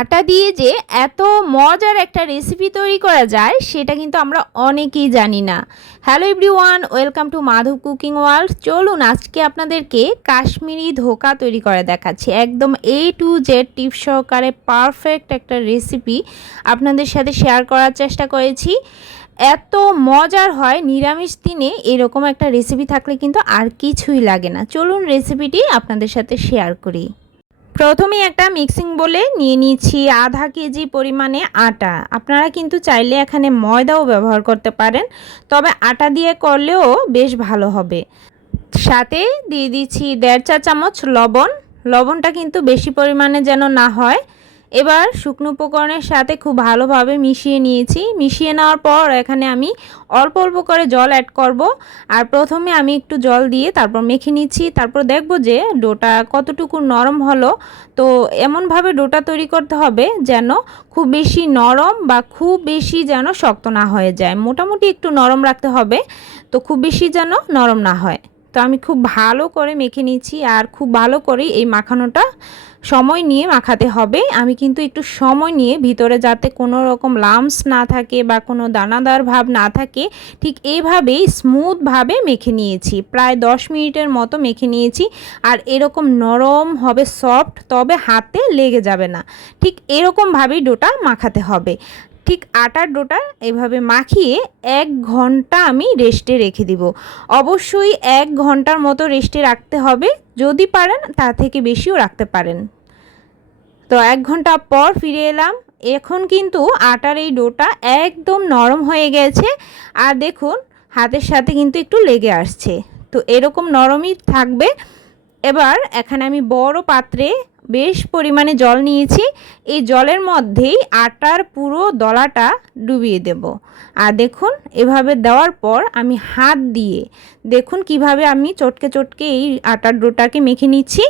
আটা দিয়ে যে এত মজার একটা রেসিপি তৈরি করা যায় সেটা কিন্তু আমরা অনেকেই জানি না। Hello everyone, welcome to Madhab cooking world. চলুন আজকে আপনাদেরকে কাশ্মীরি ধোকা তৈরি করে দেখাচ্ছি। একদম A to Z টিপস সহকারে পারফেক্ট একটা রেসিপি আপনাদের সাথে শেয়ার করার চেষ্টা করেছি। এত মজার হয়, নিরামিষ দিনে এরকম একটা রেসিপি থাকলে কিন্তু আর কিছুই লাগে না। চলুন রেসিপিটি আপনাদের সাথে শেয়ার করি। প্রথমে একটা মিক্সিং বোলে নিয়ে নিচ্ছি আধা কেজি পরিমাণে আটা। আপনারা কিন্তু চাইলে এখানে ময়দাও ব্যবহার করতে পারেন, তবে আটা দিয়ে করলেও বেশ ভালো হবে। সাথে দিয়ে দিচ্ছি 1.5 চা চামচ লবণ। লবণটা কিন্তু বেশি পরিমাণে যেন না হয়। এবার শুকনো উপকরণের সাথে খুব ভালোভাবে মিশিয়ে নিয়েছি। মিশিয়ে নেওয়ার পর এখানে আমি অল্প অল্প করে জল অ্যাড করব। আর প্রথমে আমি একটু জল দিয়ে তারপর মেখে নিচ্ছি। তারপর দেখব যে ডোটা কতটুকু নরম হলো। তো এমনভাবে ডোটা তৈরি করতে হবে যেন খুব বেশি নরম বা খুব বেশি যেন শক্ত না হয়ে যায়। মোটামুটি একটু নরম রাখতে হবে, তো খুব বেশি যেন নরম না হয়। তো আমি খুব ভালো করে মেখে নিচ্ছি, আর খুব ভালো করে এই মাখানোটা সময় নিয়ে মাখাতে হবে। আমি কিন্তু একটু সময় নিয়ে ভিতরে যাতে কোনো রকম লাম্পস না থাকে বা কোনো দানাদার ভাব না থাকে, ঠিক এইভাবেই স্মুথভাবে মেখে নিয়েছি। প্রায় 10 মিনিটের মতো মেখে নিয়েছি। আর এরকম নরম হবে, সফট, তবে হাতে লেগে যাবে না। ঠিক এরকমভাবেই ডোটা মাখাতে হবে। ঠিক আটার ডোটা এভাবে মাখিয়ে 1 ঘন্টা আমি রেস্টে রেখে দিব। অবশ্যই 1 ঘন্টার মতো রেস্টে রাখতে হবে। যদি পারেন তা থেকে বেশিও রাখতে পারেন। তো 1 ঘন্টা পর ফিরে এলাম। এখন কিন্তু আটার এই ডোটা একদম নরম হয়ে গেছে। আর দেখুন হাতের সাথে কিন্তু একটু লেগে আসছে। তো এরকম নরমই থাকবে। এবার এখানে আমি বড় পাত্রে বেশ পরিমাণে জল নিয়েছি। এই জলের মধ্যেই আটার পুরো দলাটা ডুবিয়ে দেব। আর দেখুন এভাবে দেওয়ার পর আমি হাত দিয়ে দেখুন কিভাবে আমি চটকে চটকে এই আটার ডোটাকে মেখে নিচ্ছি।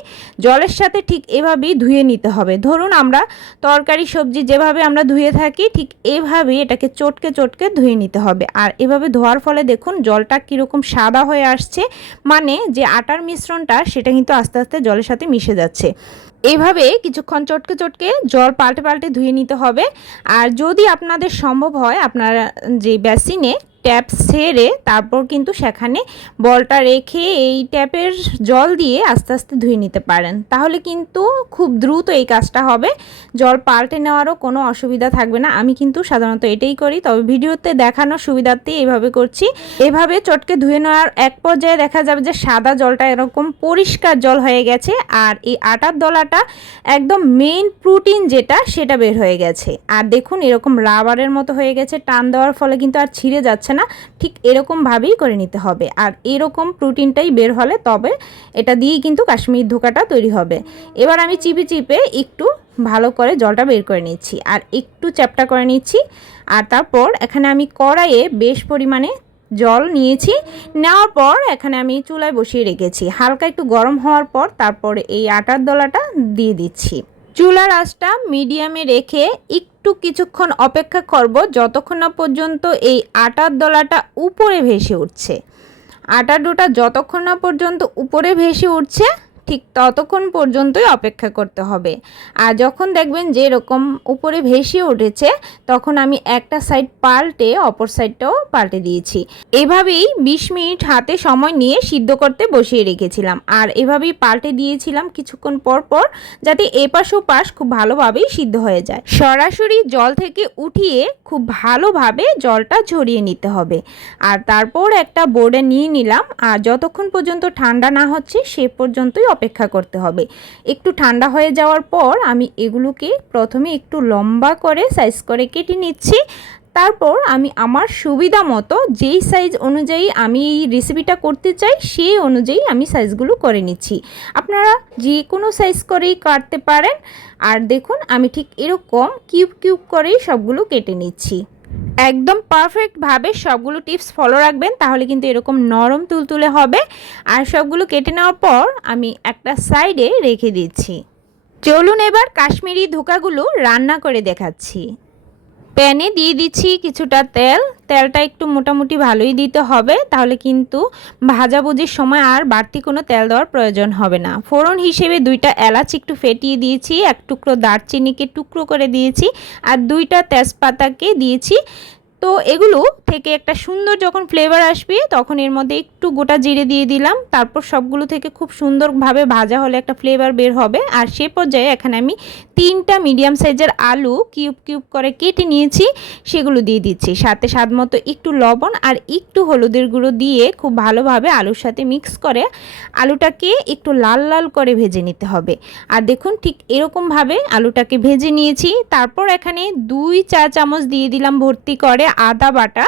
জলের সাথে ঠিক এভাবেই ধুয়ে নিতে হবে। ধরুন আমরা তরকারি সবজি যেভাবে আমরা ধুয়ে থাকি, ঠিক এভাবেই এটাকে চটকে চটকে ধুয়ে নিতে হবে। আর এভাবে ধোয়ার ফলে দেখুন জলটা কীরকম সাদা হয়ে আসছে, মানে যে আটার মিশ্রণটা সেটা কিন্তু আস্তে আস্তে জলের সাথে মিশে যাচ্ছে। এইভাবে কিছুক্ষণ চটকে চটকে জল পাল্টে পাল্টে ধুয়ে নিতে হবে। আর যদি আপনাদের সম্ভব হয়, আপনারা যে বেসিনে ট্যাপ ছেড়ে তারপর কিন্তু সেখানে বলটা রেখে এই ট্যাপের জল দিয়ে আস্তে আস্তে ধুয়ে নিতে পারেন, তাহলে কিন্তু খুব দ্রুত এই কাজটা হবে। জল পাল্টে নেওয়ারও কোনো অসুবিধা থাকবে না। আমি কিন্তু সাধারণত এটাই করি, তবে ভিডিওতে দেখানোর সুবিধার্থে এইভাবে করছি। এভাবে চটকে ধুয়ে নেওয়ার এক পর্যায়ে দেখা যাবে যে সাদা জলটা এরকম পরিষ্কার জল হয়ে গেছে। আর এই আটার দলাটা একদম মেইন প্রোটিন যেটা, সেটা বের হয়ে গেছে। আর দেখুন এরকম রাবারের মতো হয়ে গেছে। টান দেওয়ার ফলে কিন্তু আর ছিঁড়ে যাচ্ছে না। ঠিক এরকমভাবেই করে নিতে হবে। আর এরকম প্রোটিনটাই বের হলে তবে এটা দিয়েই কিন্তু কাশ্মীরি ধোকাটা তৈরি হবে। এবার আমি চিপে চিপে একটু ভালো করে জলটা বের করে নিচ্ছি আর একটু চ্যাপটা করে নিচ্ছি। আর তারপর এখানে আমি কড়াইয়ে বেশ পরিমাণে জল নিয়েছি। নেওয়ার পর এখানে আমি চুলায় বসিয়ে রেখেছি। হালকা একটু গরম হওয়ার পর তারপরে এই আটার দলাটা দিয়ে দিচ্ছি। চুলার আঁচটা মিডিয়ামে রেখে একটু কিছুক্ষণ অপেক্ষা করব, যতক্ষণ না পর্যন্ত এই আটার দলাটা উপরে ভেসে উঠছে। আটার ডোটা যতক্ষণ না পর্যন্ত উপরে ভেসে উঠছে ঠিক ততক্ষণ পর্যন্তই অপেক্ষা করতে হবে। আর যখন দেখবেন যে এরকম উপরে ভেসে উঠেছে, তখন আমি একটা সাইড পাল্টে অপর সাইডটাও পাল্টে দিয়েছি। এভাবেই 20 মিনিট হাতে সময় নিয়ে সিদ্ধ করতে বসিয়ে রেখেছিলাম। আর এভাবেই পাল্টে দিয়েছিলাম কিছুক্ষণ পর পর, যাতে এপাশ ওপাশ খুব ভালোভাবেই সিদ্ধ হয়ে যায়। সরাসরি জল থেকে উঠিয়ে খুব ভালোভাবে জলটা ঝরিয়ে নিতে হবে। আর তারপর একটা বোর্ডে নিয়ে নিলাম। আর যতক্ষণ পর্যন্ত ঠান্ডা না হচ্ছে সে পর্যন্তই অপেক্ষা করতে হবে। একটু ঠান্ডা হয়ে যাওয়ার পর আমি এগুলোকে প্রথমে একটু লম্বা করে সাইজ করে কেটে নিচ্ছি। তারপর আমি আমার সুবিধা মতো যেই সাইজ অনুযায়ী আমি এই রেসিপিটা করতে চাই সেই অনুযায়ী আমি সাইজগুলো করে নিচ্ছি। আপনারা যে কোনো সাইজ করেই কাটতে পারেন। আর দেখুন আমি ঠিক এরকম কিউব কিউব করেই সবগুলো কেটে নিচ্ছি। একদম পারফেক্টভাবে সবগুলো টিপস ফলো রাখবেন, তাহলে কিন্তু এরকম নরম তুলতুলে হবে। আর সবগুলো কেটে নেওয়ার পর আমি একটা সাইডে রেখে দিচ্ছি। চলুন এবার কাশ্মীরি ধোকাগুলো রান্না করে দেখাচ্ছি। প্যানে দিয়ে দিচ্ছি কিছুটা তেল। তেলটা একটু মোটামুটি ভালোই দিতে হবে, তাহলে কিন্তু ভাজাভুজির সময় আর বাড়তি কোনো তেল দেওয়ার প্রয়োজন হবে না। ফোড়ন হিসেবে 2টা এলাচ একটু ফেটিয়ে দিয়েছি, 1 টুকরো দারচিনিকে টুকরো করে দিয়েছি, আর 2টা তেজপাতাকে দিয়েছি। তো এগুলো থেকে একটা সুন্দর যখন ফ্লেভার আসবে তখন এর মধ্যে একটু গোটা জিরে দিয়ে দিলাম। তারপর সবগুলো থেকে খুব সুন্দরভাবে ভাজা হলে একটা ফ্লেভার বের হবে। আর সে পর্যায়ে এখানে আমি 3টা মিডিয়াম সাইজের আলু কিউব কিউব করে কেটে নিয়েছি, সেগুলো দিয়ে দিচ্ছি। সাথে স্বাদ মতো একটু লবণ আর একটু হলুদের গুঁড়ো দিয়ে খুব ভালোভাবে আলুর সাথে মিক্স করে আলুটাকে একটু লাল লাল করে ভেজে নিতে হবে। আর দেখুন ঠিক এরকমভাবে আলুটাকে ভেজে নিয়েছি। তারপর এখানে 2 চা চামচ দিয়ে দিলাম ভর্তি করে আদা বাটা,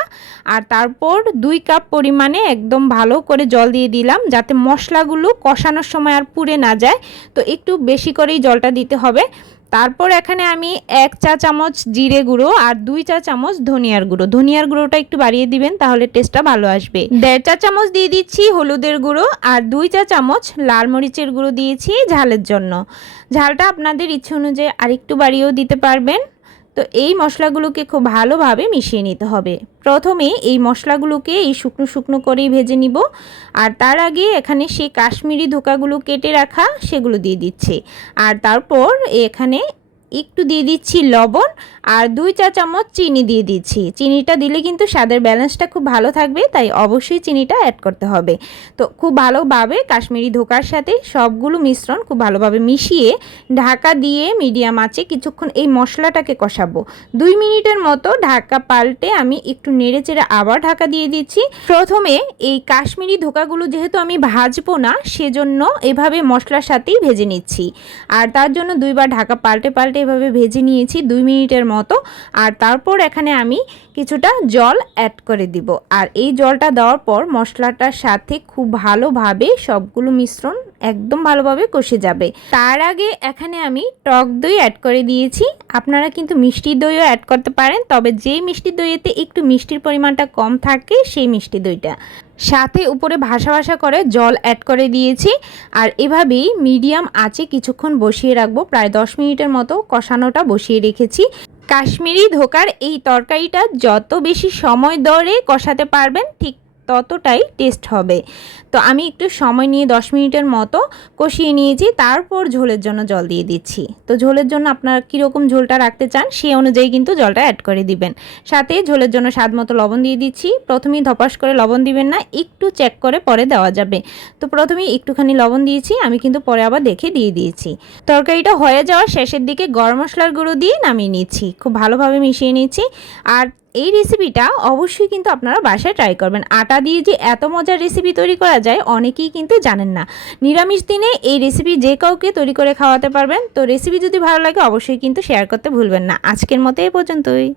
আর তারপর 2 কাপ পরিমাণে একদম ভালো করে জল দিয়ে দিলাম, যাতে মশলাগুলো কষানোর সময় আর পুড়ে না যায়। তো একটু বেশি করেই জলটা দিতে হবে। তারপর এখানে আমি 1 চা চামচ জিরে গুঁড়ো আর 2 চা চামচ ধনিয়ার গুঁড়ো, ধনিয়ার গুঁড়োটা একটু বাড়িয়ে দিবেন, তাহলে টেস্টটা ভালো আসবে। 1.5 চা চামচ দিয়ে দিচ্ছি হলুদের গুঁড়ো আর 2 চা চামচ লাল মরিচের গুঁড়ো দিয়েছি ঝালের জন্য। ঝালটা আপনাদের ইচ্ছে অনুযায়ী আরেকটু বাড়িয়েও দিতে পারবেন। তো এই মশলাগুলোকে খুব ভালোভাবে মিশিয়ে নিতে হবে। প্রথমে এই মশলাগুলোকে এই শুকনো শুকনো করেই ভেজে নিব, আর তার আগে এখানে সেই কাশ্মীরি ধোকাগুলো কেটে রাখা সেগুলো দিয়ে দিচ্ছি। আর তারপর এখানে একটু দিয়ে দিচ্ছি লবণ আর 2 চা চামচ চিনি দিয়ে দিচ্ছি। চিনিটা দিলে কিন্তু স্বাদের ব্যালেন্সটা খুব ভালো থাকবে, তাই অবশ্যই চিনিটা অ্যাড করতে হবে। তো খুব ভালোভাবে কাশ্মীরি ধোকার সাথে সবগুলো মিশ্রণ খুব ভালোভাবে মিশিয়ে ঢাকা দিয়ে মিডিয়াম আঁচে কিছুক্ষণ এই মশলাটাকে কষাবো। 2 মিনিটের মতো ঢাকা পাল্টে আমি একটু নেড়েচেড়ে আবার ঢাকা দিয়ে দিচ্ছি। প্রথমে এই কাশ্মীরি ধোকাগুলো যেহেতু আমি ভাজবো না, সেজন্য এভাবে মশলার সাথেই ভেজে নিচ্ছি। আর তার জন্য 2 বার ঢাকা পাল্টে পাল্টে এভাবে ভেজে নিয়েছি 2 মিনিটের মতো। আর তারপর এখানে আমি কিছুটা জল অ্যাড করে দিব। আর এই জলটা দেওয়ার পর মশলাটার সাথে খুব ভালোভাবে সবগুলো মিশ্রণ একদম ভালোভাবে কষে যাবে। তার আগে এখানে আমি টক দই অ্যাড করে দিয়েছি। আপনারা কিন্তু মিষ্টি দইও অ্যাড করতে পারেন, তবে যেই মিষ্টি দইয়েতে একটু মিষ্টির পরিমাণটা কম থাকে সেই মিষ্টি দইটা। সাথে উপরে ভাসা ভাসা করে জল অ্যাড করে দিয়েছি। আর এভাবেই মিডিয়াম আঁচে কিছুক্ষণ বসিয়ে রাখবো, প্রায় 10 মিনিটের মতো কষানোটা বসিয়ে রেখেছি। কাশ্মীরি ধোকার এই তরকারিটা যত বেশি সময় ধরে কষাতে পারবেন ঠিক ততটাই টেস্ট হবে। তো আমি একটু সময় নিয়ে 10 মিনিটের মতো কষিয়ে নিয়েছি। তারপর ঝোলের জন্য জল দিয়ে দিচ্ছি। তো ঝোলের জন্য আপনারা কীরকম ঝোলটা রাখতে চান সেই অনুযায়ী কিন্তু জলটা অ্যাড করে দিবেন। সাথে ঝোলের জন্য স্বাদ মতো লবণ দিয়ে দিচ্ছি। প্রথমেই ধপাস করে লবণ দিবেন না, একটু চেক করে পরে দেওয়া যাবে। তো প্রথমেই একটুখানি লবণ দিয়েছি, আমি কিন্তু পরে আবার দেখে দিয়ে দিয়েছি। তরকারিটা হয়ে যাওয়ার শেষের দিকে গরম মশলার গুঁড়ো দিয়ে নামিয়ে নিচ্ছি, খুব ভালোভাবে মিশিয়ে নিচ্ছি। আর এই রেসিপিটা অবশ্যই কিন্তু আপনারা বাসায় ট্রাই করবেন। আটা দিয়ে যে এত মজার রেসিপি তৈরি করা যায় অনেকেই কিন্তু জানেন না। নিরামিষ দিনে এই রেসিপি যে কাউকে তৈরি করে খাওয়াতে পারবেন। তো রেসিপি যদি ভালো লাগে অবশ্যই কিন্তু শেয়ার করতে ভুলবেন না। আজকের মতো এই পর্যন্তই।